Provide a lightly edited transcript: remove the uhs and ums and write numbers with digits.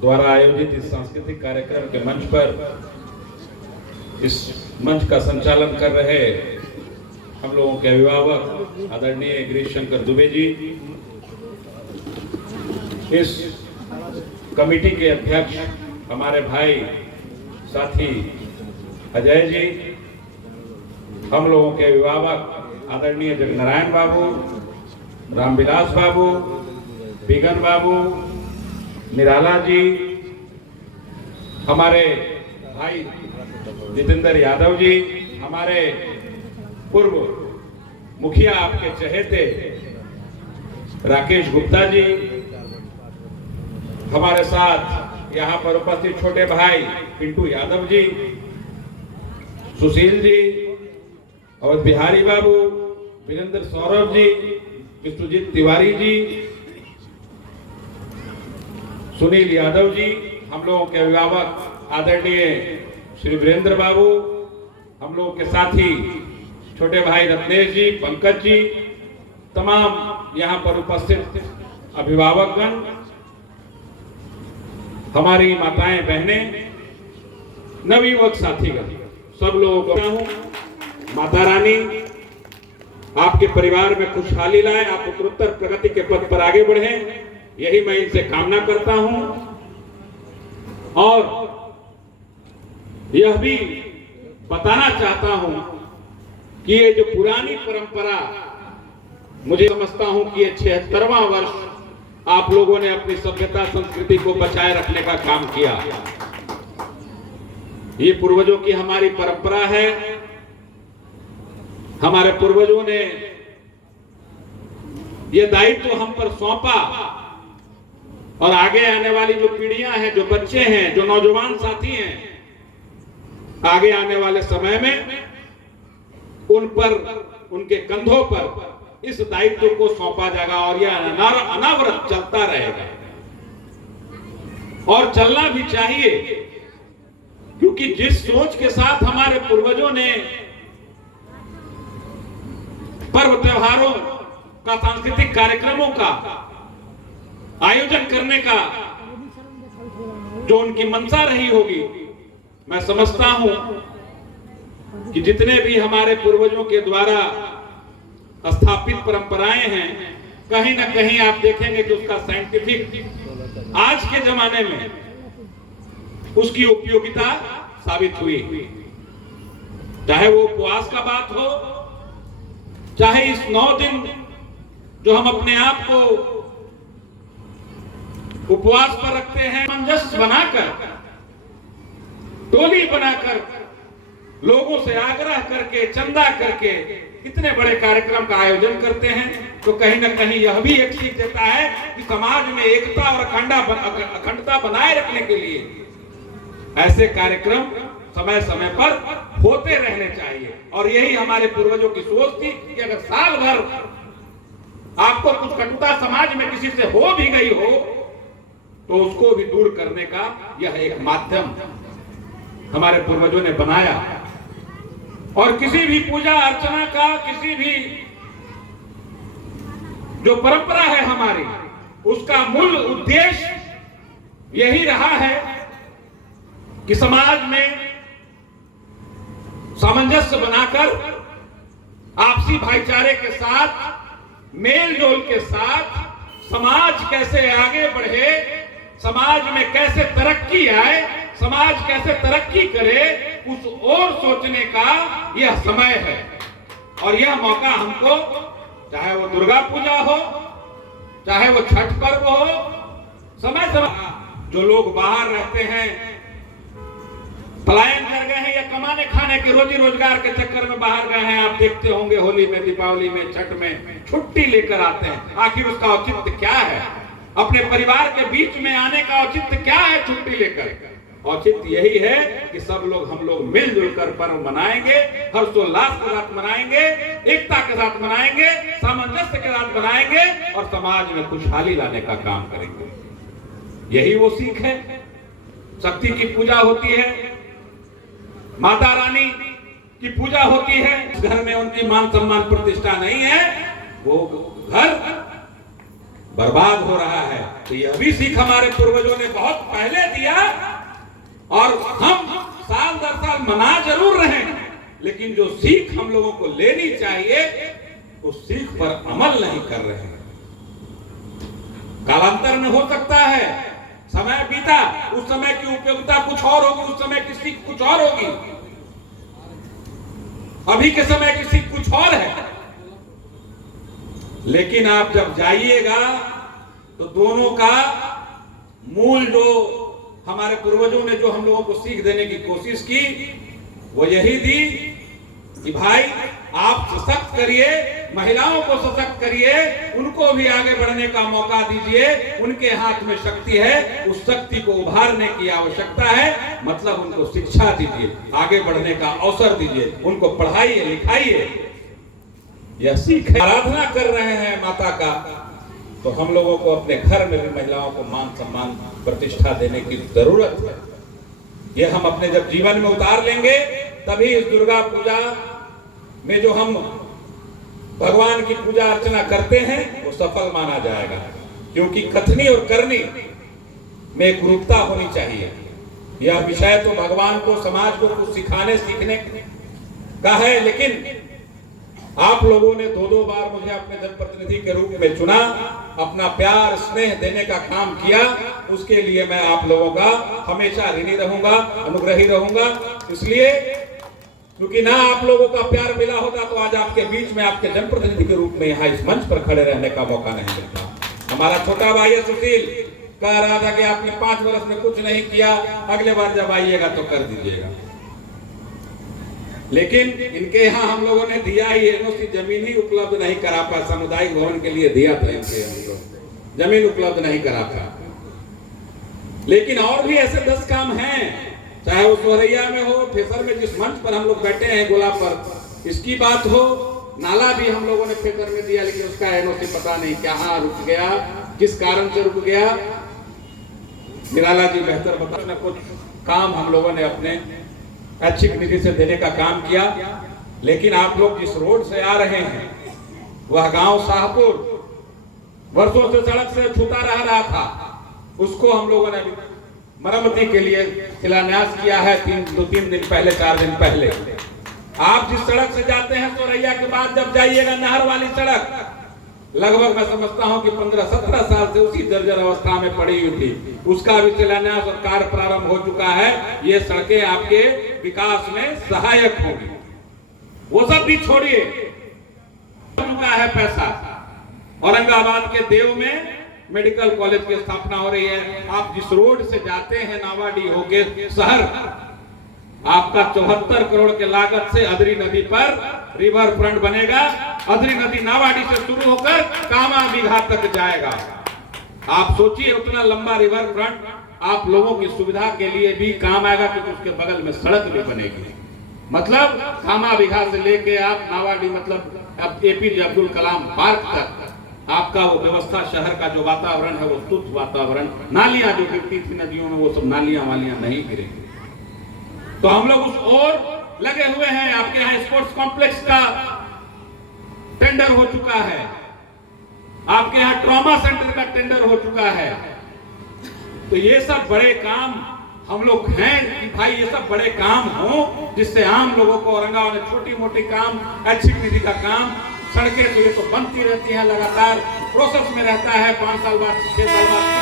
द्वारा आयोजित इस सांस्कृतिक कार्यक्रम के मंच पर इस मंच का संचालन कर रहे हम लोगों के अभिभावक आदरणीय गिरीश शंकर दुबे जी, इस कमेटी के अध्यक्ष हमारे भाई साथी अजय जी, हम लोगों के अभिभावक आदरणीय जगनारायण बाबू, रामविलास बाबू, बिगन बाबू, निराला जी, हमारे भाई जितेंद्र यादव जी, हमारे पूर्व मुखिया आपके चहेते राकेश गुप्ता जी, हमारे साथ यहाँ पर उपस्थित छोटे भाई पिंटू यादव जी, सुशील जी, अवध बिहारी बाबू, वीरेंद्र सौरभ जी, विष्णुजीत तिवारी जी, सुनील यादव जी, हम लोगों के अभिभावक आदरणीय श्री वीरेंद्र बाबू, हम लोगों के साथी छोटे भाई रत्नेश जी, पंकज जी, तमाम यहाँ पर उपस्थित अभिभावकगण, हमारी माताएं बहनें, नवयुवक साथीगण, सब लोगों को हूँ माता रानी आपके परिवार में खुशहाली लाए, आप उत्तरोत्तर प्रगति के पथ पर आगे बढ़े, यही मैं इनसे कामना करता हूं। और यह भी बताना चाहता हूं कि ये जो पुरानी परंपरा, मुझे समझता हूं कि ये 76वां वर्ष आप लोगों ने अपनी सभ्यता संस्कृति को बचाए रखने का काम किया। ये पूर्वजों की हमारी परंपरा है। हमारे पूर्वजों ने ये दायित्व हम पर सौंपा और आगे आने वाली जो पीढ़ियां हैं, जो बच्चे हैं, जो नौजवान साथी हैं, आगे आने वाले समय में उन पर, उनके कंधों पर इस दायित्व को सौंपा जाएगा और यह अनावरत चलता रहेगा और चलना भी चाहिए, क्योंकि जिस सोच के साथ हमारे पूर्वजों ने पर्व त्योहारों का, सांस्कृतिक कार्यक्रमों का आयोजन करने का जो उनकी मंशा रही होगी, मैं समझता हूं कि जितने भी हमारे पूर्वजों के द्वारा स्थापित परंपराएं हैं, कहीं ना कहीं आप देखेंगे कि उसका साइंटिफिक आज के जमाने में उसकी उपयोगिता साबित हुई। चाहे वो उपवास का बात हो, चाहे इस 9 दिन जो हम अपने आप को उपवास पर रखते हैं, सामंजस्य बनाकर, टोली बनाकर, लोगों से आग्रह करके, चंदा करके इतने बड़े कार्यक्रम का आयोजन करते हैं, तो कहीं ना कहीं यह भी एक सीख देता है कि समाज में एकता और अखंडता बनाए रखने के लिए ऐसे कार्यक्रम समय समय पर होते रहने चाहिए। और यही हमारे पूर्वजों की सोच थी कि अगर साल भर आपको कुछ कटुता समाज में किसी से हो भी गई हो, तो उसको भी दूर करने का यह एक माध्यम हमारे पूर्वजों ने बनाया। और किसी भी पूजा अर्चना का, किसी भी जो परंपरा है हमारी, उसका मूल उद्देश्य यही रहा है कि समाज में सामंजस्य बनाकर, आपसी भाईचारे के साथ, मेल जोल के साथ समाज कैसे आगे बढ़े, समाज में कैसे तरक्की आए, समाज कैसे तरक्की करे, उस ओर सोचने का यह समय है। और यह मौका हमको, चाहे वो दुर्गा पूजा हो, चाहे वो छठ पर्व हो, समय समय जो लोग बाहर रहते हैं, पलायन कर गए हैं या कमाने खाने के रोजी रोजगार के चक्कर में बाहर गए हैं, आप देखते होंगे होली में, दीपावली में, छठ में छुट्टी लेकर आते हैं। आखिर उसका औचित्य क्या है? अपने परिवार के बीच में आने का औचित्य क्या है छुट्टी लेकर? औचित्य यही है कि सब लोग, हम लोग मिलजुल कर पर्व मनाएंगे, हर्षोल्लास के साथ मनाएंगे, एकता के साथ मनाएंगे, सामंजस्य के साथ मनाएंगे और समाज में खुशहाली लाने का काम करेंगे। यही वो सीख है। शक्ति की पूजा होती है, माता रानी की पूजा होती है। घर में उनकी मान सम्मान प्रतिष्ठा नहीं है, वो घर बर्बाद हो रहा है। तो यह भी सीख हमारे पूर्वजों ने बहुत पहले दिया और हम साल दर साल मना जरूर रहे हैं, लेकिन जो सीख हम लोगों को लेनी चाहिए उस सीख पर अमल नहीं कर रहे हैं। कालांतर में हो सकता है, समय बीता, उस समय की उपयोगिता कुछ और होगी, उस समय की सीख कुछ और होगी, अभी के समय की सीख कुछ और है। लेकिन आप जब जाइएगा तो दोनों का मूल जो हमारे पूर्वजों ने जो हम लोगों को सीख देने की कोशिश की वो यही दी कि भाई आप सशक्त करिए, महिलाओं को सशक्त करिए, उनको भी आगे बढ़ने का मौका दीजिए, उनके हाथ में शक्ति है, उस शक्ति को उभारने की आवश्यकता है, मतलब उनको शिक्षा दीजिए, आगे बढ़ने का अवसर दीजिए, उनको पढ़ाइए लिखाइए। यह सीख है। आराधना कर रहे हैं माता का, तो हम लोगों को अपने घर में भी महिलाओं को मान सम्मान प्रतिष्ठा देने की जरूरत है। यह हम अपने जब जीवन में उतार लेंगे तभी इस दुर्गा पूजा में जो हम भगवान की पूजा अर्चना करते हैं वो सफल माना जाएगा, क्योंकि कथनी और करनी में एक रूपता होनी चाहिए। यह विषय तो भगवान को, समाज को कुछ सिखाने सीखने का है, लेकिन आप लोगों ने दो बार मुझे अपने जनप्रतिनिधि के रूप में चुना, अपना प्यार स्नेह देने का काम किया, उसके लिए मैं आप लोगों का हमेशा ऋणी रहूंगा, अनुग्रही रहूंगा। इसलिए क्योंकि ना आप लोगों का प्यार मिला होगा तो आज आपके बीच में आपके जनप्रतिनिधि के रूप में यहाँ इस मंच पर खड़े रहने का मौका नहीं मिलता। हमारा छोटा भाई है सुशील, कह रहा था कि आपने 5 वर्ष में कुछ नहीं किया, अगले बार जब आइएगा तो कर दीजिएगा। लेकिन इनके यहाँ हम लोगों ने दिया ही, एनओसी जमीन ही उपलब्ध नहीं करा पाया, सामुदायिक भवन के लिए दिया था इनके, हम लोग जमीन उपलब्ध नहीं करा पाया। लेकिन और भी ऐसे 10 काम हैं, चाहे वो सोहरैया में हो, फेसर में जिस मंच पर हम लोग बैठे हैं गोला पर, इसकी बात हो, नाला भी हम लोगों ने फेसर में दिया, लेकिन उसका एनओसी पता नहीं कहाँ रुक गया, किस कारण से रुक गया, निराला जी बेहतर बता। कुछ काम हम लोगों ने अपने ऐच्छिक निधि से देने का काम किया, लेकिन आप लोग जिस रोड से आ रहे हैं वह गांव शाहपुर वर्षों से सड़क से छूटा रहा था, उसको हम लोगों ने मरम्मती के लिए शिलान्यास किया है 2-3 दिन पहले, 4 दिन पहले। आप जिस सड़क से जाते हैं सोरैया के बाद जब जाइएगा नहर वाली सड़क, लगभग मैं समझता हूं कि 15-17 साल से उसी जर्जर अवस्था में पड़ी हुई थी, उसका भी शिलान्यास और कार्य प्रारंभ हो चुका है। ये सड़कें आपके विकास में सहायक होगी, वो सब भी छोड़िए, हो चुका है पैसा। औरंगाबाद के देव में मेडिकल कॉलेज की स्थापना हो रही है। आप जिस रोड से जाते हैं नावाडी होके शहर, आपका 74 करोड़ के लागत से अदरी नदी पर रिवर फ्रंट बनेगा। अदरी नदी नावाडी से शुरू होकर कामा बीघा तक जाएगा। आप सोचिए उतना लंबा रिवर फ्रंट आप लोगों की सुविधा के लिए भी काम आएगा, क्योंकि उसके बगल में सड़क भी बनेगी। मतलब कामा बीघा से लेके आप नावाडी, मतलब एपीजे अब्दुल कलाम पार्क तक आपका वो व्यवस्था, शहर का जो वातावरण है वो शुद्ध वातावरण, नालियां जो गिरती थी नदियों में वो सब नालियां वालियां नहीं गिरेंगी। तो हम लोग उस ओर लगे हुए हैं। आपके यहाँ स्पोर्ट्स कॉम्प्लेक्स का टेंडर हो चुका है, आपके यहाँ ट्रॉमा सेंटर का टेंडर हो चुका है। तो ये सब बड़े काम हम लोग हैं कि भाई ये सब बड़े काम हो, जिससे आम लोगों को औरंगाबाद में छोटी मोटी काम, ऐच्छिक निधि का काम, सड़कें तो ये तो बनती रहती हैं, लगातार प्रोसेस में रहता है, 5 साल बाद 6 साल बाद